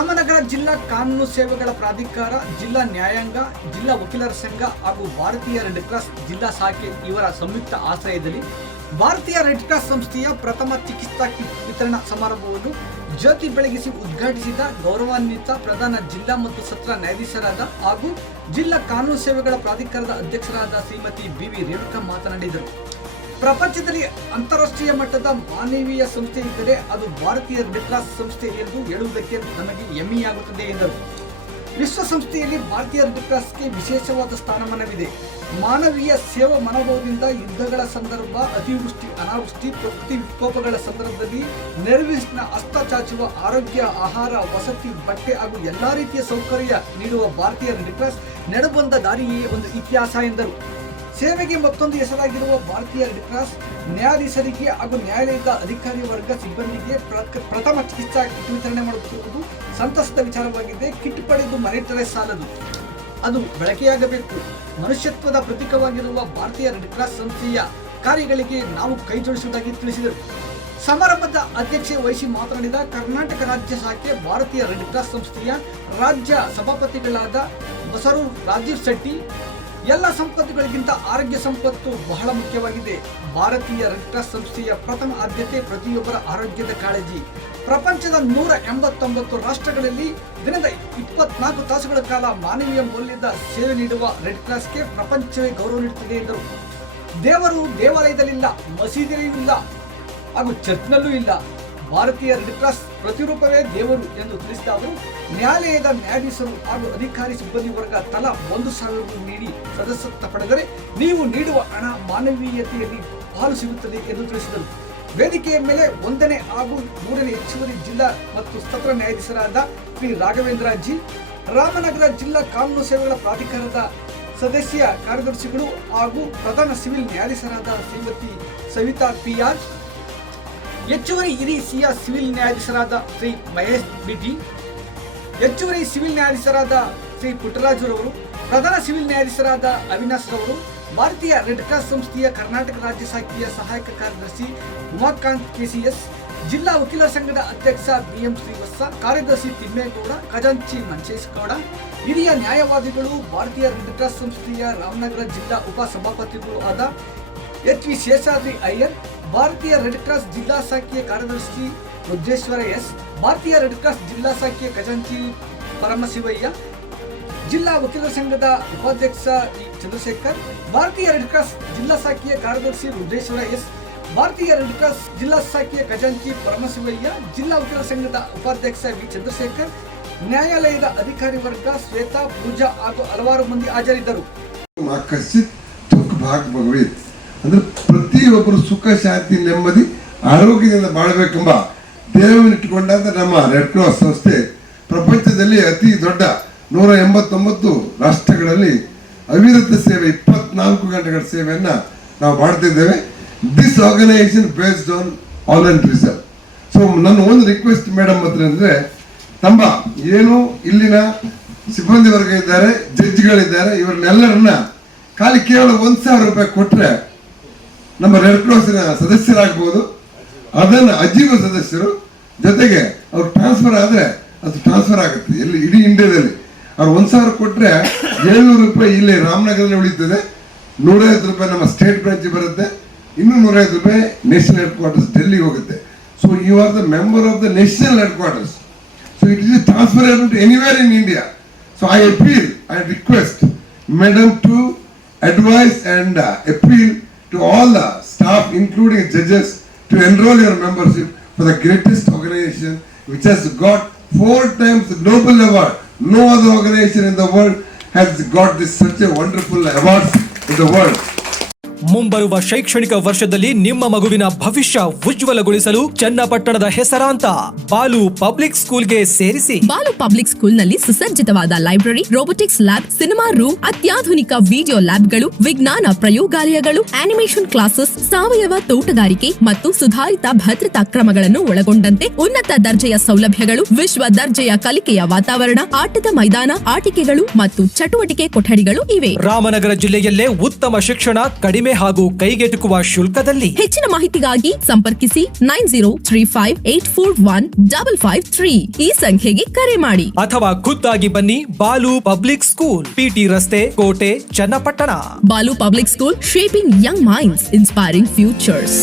ರಾಮನಗರ ಜಿಲ್ಲಾ ಕಾನೂನು ಸೇವೆಗಳ ಪ್ರಾಧಿಕಾರ, ಜಿಲ್ಲಾ ನ್ಯಾಯಾಂಗ, ಜಿಲ್ಲಾ ವಕೀಲರ ಸಂಘ ಹಾಗೂ ಭಾರತೀಯ ರೆಡ್ ಕ್ರಾಸ್ ಜಿಲ್ಲಾ ಶಾಖೆ ಇವರ ಸಂಯುಕ್ತ ಆಶ್ರಯದಲ್ಲಿ ಭಾರತೀಯ ರೆಡ್ ಕ್ರಾಸ್ ಸಂಸ್ಥೆಯ ಪ್ರಥಮ ಚಿಕಿತ್ಸಾ ಕಿಟ್ ವಿತರಣಾ ಸಮಾರಂಭವನ್ನು ಜ್ಯೋತಿ ಬೆಳಗಿಸಿ ಉದ್ಘಾಟಿಸಿದ ಗೌರವಾನ್ವಿತ ಪ್ರಧಾನ ಜಿಲ್ಲಾ ಮತ್ತು ಸತ್ರ ನ್ಯಾಯಾಧೀಶರಾದ ಹಾಗೂ ಜಿಲ್ಲಾ ಕಾನೂನು ಸೇವೆಗಳ ಪ್ರಾಧಿಕಾರದ ಅಧ್ಯಕ್ಷರಾದ ಶ್ರೀಮತಿ ಬಿ ವಿ ರೇಣುಕಾ ಮಾತನಾಡಿದರು. ಪ್ರಪಂಚದಲ್ಲಿ ಅಂತಾರಾಷ್ಟ್ರೀಯ ಮಟ್ಟದ ಮಾನವೀಯ ಸಂಸ್ಥೆ ಇದ್ದರೆ ಅದು ಭಾರತೀಯ ರೆಡ್ ಕ್ರಾಸ್ ಸಂಸ್ಥೆ ಎಂದು ಹೇಳುವುದಕ್ಕೆ ನಮಗೆ ಹೆಮ್ಮೆಯಾಗುತ್ತದೆ ಎಂದರು. ವಿಶ್ವಸಂಸ್ಥೆಯಲ್ಲಿ ಭಾರತೀಯ ರೆಡ್ ವಿಶೇಷವಾದ ಸ್ಥಾನಮಾನವಿದೆ. ಮಾನವೀಯ ಸೇವಾ ಮನೋಭಾವದಿಂದ ಯುದ್ಧಗಳ ಸಂದರ್ಭ, ಅತಿವೃಷ್ಟಿ, ಅನಾವೃಷ್ಟಿ, ಪ್ರಕೃತಿ ವಿಕೋಪಗಳ ಸಂದರ್ಭದಲ್ಲಿ ನೆರವಿನ ಹಸ್ತ ಚಾಚುವ ಆರೋಗ್ಯ, ಆಹಾರ, ವಸತಿ, ಬಟ್ಟೆ ಹಾಗೂ ಎಲ್ಲಾ ರೀತಿಯ ಸೌಕರ್ಯ ನೀಡುವ ಭಾರತೀಯ ರೆಡ್ ಕ್ರಾಸ್ ದಾರಿಯೇ ಒಂದು ಇತಿಹಾಸ ಎಂದರು. ಸೇವೆಗೆ ಮತ್ತೊಂದು ಹೆಸರಾಗಿರುವ ಭಾರತೀಯ ರೆಡ್ ಕ್ರಾಸ್ ನ್ಯಾಯಾಧೀಶರಿಗೆ ಹಾಗೂ ನ್ಯಾಯಾಲಯದ ಅಧಿಕಾರಿ ವರ್ಗ ಸಿಬ್ಬಂದಿಗೆ ಪ್ರ- ಪ್ರಥಮ ಚಿಕಿತ್ಸಾ ಕಿಟ್ ವಿತರಣೆ ಮಾಡುತ್ತಿರುವುದು ಸಂತಸದ ವಿಚಾರವಾಗಿದೆ. ಕಿಟ್ ಪಡೆದು ಮನೆತರೆ ಸಾಲದು. ಅದು ಬಳಕೆಯಾಗಬೇಕು. ಮನುಷ್ಯತ್ವದ ಪ್ರತೀಕವಾಗಿರುವ ಭಾರತೀಯ ರೆಡ್ ಕ್ರಾಸ್ ಸಂಸ್ಥೆಯ ಕಾರ್ಯಗಳಿಗೆ ನಾವು ಕೈ ಜೋಡಿಸುವುದಾಗಿ ತಿಳಿಸಿದರು. ಸಮಾರಂಭದ ಅಧ್ಯಕ್ಷೆ ವಹಿಸಿ ಮಾತನಾಡಿದ ಕರ್ನಾಟಕ ರಾಜ್ಯ ಶಾಖೆ ಭಾರತೀಯ ರೆಡ್ ಕ್ರಾಸ್ ಸಂಸ್ಥೆಯ ರಾಜ್ಯ ಸಭಾಪತಿಗಳಾದ ಬಸರೂರ್ ರಾಜೀವ್ ಶೆಟ್ಟಿ ಎಲ್ಲ ಸಂಪತ್ತುಗಳಿಗಿಂತ ಆರೋಗ್ಯ ಸಂಪತ್ತು ಬಹಳ ಮುಖ್ಯವಾಗಿದೆ. ಭಾರತೀಯ ರೆಡ್ ಕ್ರಾಸ್ ಸಂಸ್ಥೆಯ ಪ್ರಥಮ ಆದ್ಯತೆ ಪ್ರತಿಯೊಬ್ಬರ ಆರೋಗ್ಯದ ಕಾಳಜಿ. ಪ್ರಪಂಚದ ನೂರ ಎಂಬತ್ತೊಂಬತ್ತು ರಾಷ್ಟ್ರಗಳಲ್ಲಿ ದಿನದ ಇಪ್ಪತ್ನಾಲ್ಕು ತಾಸುಗಳ ಕಾಲ ಮಾನವೀಯ ಮೌಲ್ಯದ ಸೇವೆ ನೀಡುವ ರೆಡ್ ಕ್ರಾಸ್ಗೆ ಪ್ರಪಂಚವೇ ಗೌರವ ನೀಡುತ್ತಿದೆ ಎಂದರು. ದೇವರು ದೇವಾಲಯದಲ್ಲಿಲ್ಲ ಮಸೀದಿಯಲ್ಲೂ ಇಲ್ಲ ಹಾಗೂ ಚರ್ಚ್ನಲ್ಲೂ ಇಲ್ಲ. ಭಾರತೀಯ ರೆಡ್ ಕ್ರಾಸ್ ಪ್ರತಿರೂಪವೇ ದೇವರು ಎಂದು ತಿಳಿಸಿದ ಅವರು, ನ್ಯಾಯಾಲಯದ ನ್ಯಾಯಾಧೀಶರು ಹಾಗೂ ಅಧಿಕಾರಿ ಸಿಬ್ಬಂದಿ ವರ್ಗ ತಲಾ ಒಂದು ಸಾವಿರ ನೀಡಿ ಸದಸ್ಯತ್ವ ಪಡೆದರೆ ನೀವು ನೀಡುವ ಹಣ ಮಾನವೀಯತೆಯಲ್ಲಿ ಪಾಲು ಸಿಗುತ್ತದೆ ಎಂದು ತಿಳಿಸಿದರು. ವೇದಿಕೆಯ ಮೇಲೆ ಒಂದನೇ ಹಾಗೂ ಮೂರನೇ ಹೆಚ್ಚುವರಿ ಜಿಲ್ಲಾ ಮತ್ತು ಸತ್ರ ನ್ಯಾಯಾಧೀಶರಾದ ಶ್ರೀ ರಾಘವೇಂದ್ರ ಜಿ. ರಾಮನಗರ ಜಿಲ್ಲಾ ಕಾನೂನು ಸೇವೆಗಳ ಪ್ರಾಧಿಕಾರದ ಸದಸ್ಯ ಕಾರ್ಯದರ್ಶಿಗಳು ಹಾಗೂ ಪ್ರಧಾನ ಸಿವಿಲ್ ನ್ಯಾಯಾಧೀಶರಾದ ಶ್ರೀಮತಿ ಸವಿತಾ ಪಿ. ಆರ್. ಹೆಚ್ಚುವರಿ ಹಿರಿಯ ಸಿವಿಲ್ ನ್ಯಾಯಾಧೀಶರಾದ ಶ್ರೀ ಮಹೇಶ್ ಬಿಟಿ, ಹೆಚ್ಚುವರಿ ಸಿವಿಲ್ ನ್ಯಾಯಾಧೀಶರಾದ ಶ್ರೀ ಪುಟ್ಟರಾಜುರವರು, ಪ್ರಧಾನ ಸಿವಿಲ್ ನ್ಯಾಯಾಧೀಶರಾದ ಅವಿನಾಶ್ ರವರು, ಭಾರತೀಯ ರೆಡ್ ಕ್ರಾಸ್ ಸಂಸ್ಥೆಯ ಕರ್ನಾಟಕ ರಾಜ್ಯ ಶಾಖೆಯ ಸಹಾಯಕ ಕಾರ್ಯದರ್ಶಿ ಉಮಾಕಾಂತ್ ಕೆಸಿಎಸ್, ಜಿಲ್ಲಾ ವಕೀಲರ ಸಂಘದ ಅಧ್ಯಕ್ಷ ಬಿಎಂ ಶ್ರೀವತ್ಸ, ಕಾರ್ಯದರ್ಶಿ ತಿಮ್ಮೇಗೌಡ, ಖಜಾಂಚಿ ಮಂಚೇಶ್ ಗೌಡ ಹಿರಿಯ ನ್ಯಾಯವಾದಿಗಳು, ಭಾರತೀಯ ರೆಡ್ ಕ್ರಾಸ್ ಸಂಸ್ಥೆಯ ರಾಮನಗರ ಜಿಲ್ಲಾ ಉಪ ಸಭಾಪತಿಗಳು ಆದ ಎಚ್ ವಿ ಶೇಷಾದ್ರಿ ಅಯ್ಯರ್ ಭಾರತೀಯ ರೆಡ್ ಕ್ರಾಸ್ ಜಿಲ್ಲಾ ಶಾಖೆಯ ಕಾರ್ಯದರ್ಶಿ ರುದ್ರೇಶ್ವರ ಎಸ್, ಭಾರತೀಯ ರೆಡ್ ಕ್ರಾಸ್ ಜಿಲ್ಲಾ ಶಾಖೆಯ ಖಜಾಂಚಿ ಪರಮಶಿವಯ್ಯ, ಜಿಲ್ಲಾ ವಕೀಲರ ಸಂಘದ ಉಪಾಧ್ಯಕ್ಷ. ಚಂದ್ರಶೇಖರ್, ಭಾರತೀಯ ರೆಡ್ ಕ್ರಾಸ್ ಜಿಲ್ಲಾ ಶಾಖೆಯ ಕಾರ್ಯದರ್ಶಿ ರುದ್ರೇಶ್ವರ ಎಸ್, ಭಾರತೀಯ ರೆಡ್ ಕ್ರಾಸ್ ಜಿಲ್ಲಾ ಶಾಖೆಯ ಖಜಾಂಚಿ ಪರಮಶಿವಯ್ಯ, ಜಿಲ್ಲಾ ವಕೀಲರ ಸಂಘದ ಉಪಾಧ್ಯಕ್ಷ ವಿ ಚಂದ್ರಶೇಖರ್, ನ್ಯಾಯಾಲಯದ ಅಧಿಕಾರಿ ವರ್ಗ ಶ್ವೇತಾ, ಪೂಜಾ ಹಾಗೂ ಹಲವಾರು ಮಂದಿ ಹಾಜರಿದ್ದರು ಪ್ರತಿಯೊಬ್ಬರು ಸುಖ, ಶಾಂತಿ, ನೆಮ್ಮದಿ, ಆರೋಗ್ಯದಿಂದ ಬಾಳಬೇಕೆಂಬ ದೇವನಿಟ್ಟುಕೊಂಡಂತ ನಮ್ಮ ರೆಡ್ ಕ್ರಾಸ್ ಸಂಸ್ಥೆ ಪ್ರಪಂಚದಲ್ಲಿ ಅತಿ ದೊಡ್ಡ ನೂರ ಎಂಬತ್ತೊಂಬತ್ತು ರಾಷ್ಟ್ರಗಳಲ್ಲಿ ಅವಿರತ ಸೇವೆ, ಇಪ್ಪತ್ನಾಲ್ಕು ಗಂಟೆಗಳ ಸೇವೆಯನ್ನ ನಾವು ಮಾಡ್ತಿದ್ದೇವೆ this organisation based on volunteerism so ನನ್ನ ಒಂದು ರಿಕ್ವೆಸ್ಟ್ ಮೇಡಮ್ ಹತ್ರ ಅಂದ್ರೆ, ತಮ್ಮ ಏನು ಇಲ್ಲಿನ ಸಿಬ್ಬಂದಿ ವರ್ಗ ಇದ್ದಾರೆ ಜಡ್ಜ್ಗಳಿದ್ದಾರೆ ಇವರನ್ನೆಲ್ಲರನ್ನ ಖಾಲಿ ಕೇವಲ ಒಂದ್ ಸಾವಿರ ರೂಪಾಯಿ ಕೊಟ್ರೆ ನಮ್ಮ ರೆಡ್ ಕ್ರಾಸ್ನ ಸದಸ್ಯರಾಗ್ಬೋದು. ಅದನ್ನ ಅಜೀವ ಸದಸ್ಯರು. ಜೊತೆಗೆ ಅವ್ರು ಟ್ರಾನ್ಸ್ಫರ್ ಆದರೆ ಅದು ಟ್ರಾನ್ಸ್ಫರ್ ಆಗುತ್ತೆ. ಎಲ್ಲಿ? ಇಡೀ ಇಂಡಿಯಾದಲ್ಲಿ. ಅವ್ರು ಒಂದು ಸಾವಿರ ಕೊಟ್ಟರೆ ಏಳ್ನೂರು ರೂಪಾಯಿ ಇಲ್ಲಿ ರಾಮನಗರದಲ್ಲಿ ಉಳಿತದೆ. ನೂರೈವತ್ತು ರೂಪಾಯಿ ನಮ್ಮ ಸ್ಟೇಟ್ ಬ್ರಾಂಚ್ ಬರುತ್ತೆ. ಇನ್ನು ನೂರೈವತ್ತು ರೂಪಾಯಿ ನ್ಯಾಷನಲ್ ಹೆಡ್ ಕ್ವಾರ್ಟರ್ಸ್ ಡೆಲ್ಲಿಗೆ ಹೋಗುತ್ತೆ. So you are the member of the national head quarters so it is transfer to anywhere in India so I appeal I request madam to and uh, appeal to all the staff, including judges, to enroll your membership for the greatest organization which has got four times the Nobel Award. No other organization in the world has got this such a wonderful awards in the world. ಮುಂಬರುವ ಶೈಕ್ಷಣಿಕ ವರ್ಷದಲ್ಲಿ ನಿಮ್ಮ ಮಗುವಿನ ಭವಿಷ್ಯ ಉಜ್ವಲಗೊಳಿಸಲು ಚನ್ನಪಟ್ಟಣದ ಹೆಸರಾಂತ Balu public ಸ್ಕೂಲ್ಗೆ ಸೇರಿಸಿ. Balu public ಸ್ಕೂಲ್ನಲ್ಲಿ ಸುಸಜ್ಜಿತವಾದ library robotics lab cinema room ಅತ್ಯಾಧುನಿಕ ವಿಡಿಯೋ ಲ್ಯಾಬ್ಗಳು ವಿಜ್ಞಾನ ಪ್ರಯೋಗಾಲಯಗಳು ಆನಿಮೇಷನ್ ಕ್ಲಾಸಸ್ ಸಾವಯವ ತೋಟಗಾರಿಕೆ ಮತ್ತು ಸುಧಾರಿತ ಭದ್ರತಾ ಕ್ರಮಗಳನ್ನು ಒಳಗೊಂಡಂತೆ ಉನ್ನತ ದರ್ಜೆಯ ಸೌಲಭ್ಯಗಳು ವಿಶ್ವ ದರ್ಜೆಯ ಕಲಿಕೆಯ ವಾತಾವರಣ ಆಟದ ಮೈದಾನ ಆಟಿಕೆಗಳು ಮತ್ತು ಚಟುವಟಿಕೆ ಕೊಠಡಿಗಳು ಇವೆ. ರಾಮನಗರ ಜಿಲ್ಲೆಯಲ್ಲೇ ಉತ್ತಮ ಶಿಕ್ಷಣ ಕಡಿಮೆ ಕಡಿಮೆ ಹಾಗೂ ಕೈಗೆಟುಕುವ ಶುಲ್ಕದಲ್ಲಿ ಹೆಚ್ಚಿನ ಮಾಹಿತಿಗಾಗಿ ಸಂಪರ್ಕಿಸಿ nine zero three five eight four one double five three. ಈ ಸಂಖ್ಯೆಗೆ ಕರೆ ಮಾಡಿ. ಅಥವಾ ಖುದ್ದಾಗಿ ಬನ್ನಿ ಬಾಲು ಪಬ್ಲಿಕ್ ಸ್ಕೂಲ್ ಪಿಟಿ ರಸ್ತೆ ಕೋಟೆ Channapatna. Balu public school shaping young minds inspiring futures.